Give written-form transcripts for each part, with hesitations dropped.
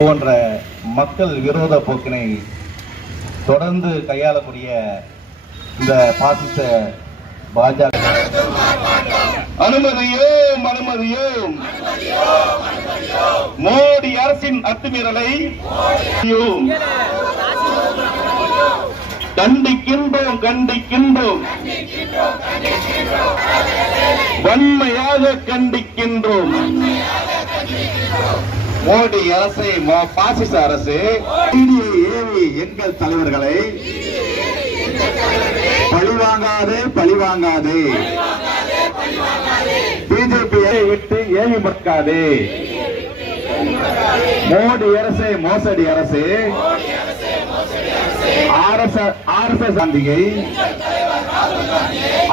போன்ற மக்கள் விரோத போக்கினை தொடர்ந்து கையாளக்கூடிய இந்த பாசிச பாஜக அனுமதியோம் அனுமதியோம் மோடி அரசின் அத்துமீறலை கண்டிக்கின்றோம் கண்டிக்கின்றோம் வன்மையாக கண்டிக்கின்றோம். மோடி அரசை பாசிச அரசு ஏவி எங்கள் தலைவர்களை பழிவாங்காதே பழிவாங்காதே, பிஜேபியை விட்டு ஏவி மறுக்காதே. மோடி அரசு மோசடி அரசு, RSS காந்தியை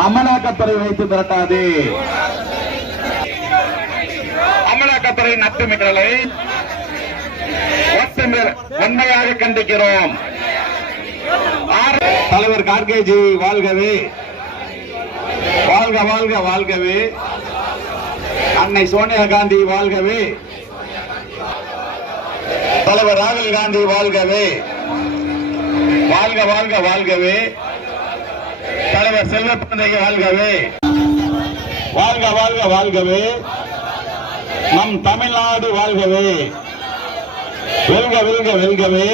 அமலாக்கத்துறை வைத்து திரட்டாதே. அமலாக்கத்துறையின் அத்துமீறலை வன்மையாக கண்டிக்கிறோம். தலைவர் கார்கேஜி வாழ்கவே, வாழ்க வாழ்க வாழ்கவே. அன்னை சோனியா காந்தி வாழ்கவே, தலைவர் ராகுல் காந்தி வாழ்கவே, வாழ்க வாழ்க வாழ்கவே. தலைவர் செல்வப்பிள்ளை வாழ்கவே, வாழ்க வாழ்க வாழ்கவே. நம் தமிழ்நாடு வாழ்கவே, வெல்க வெல்க வெல்கவே.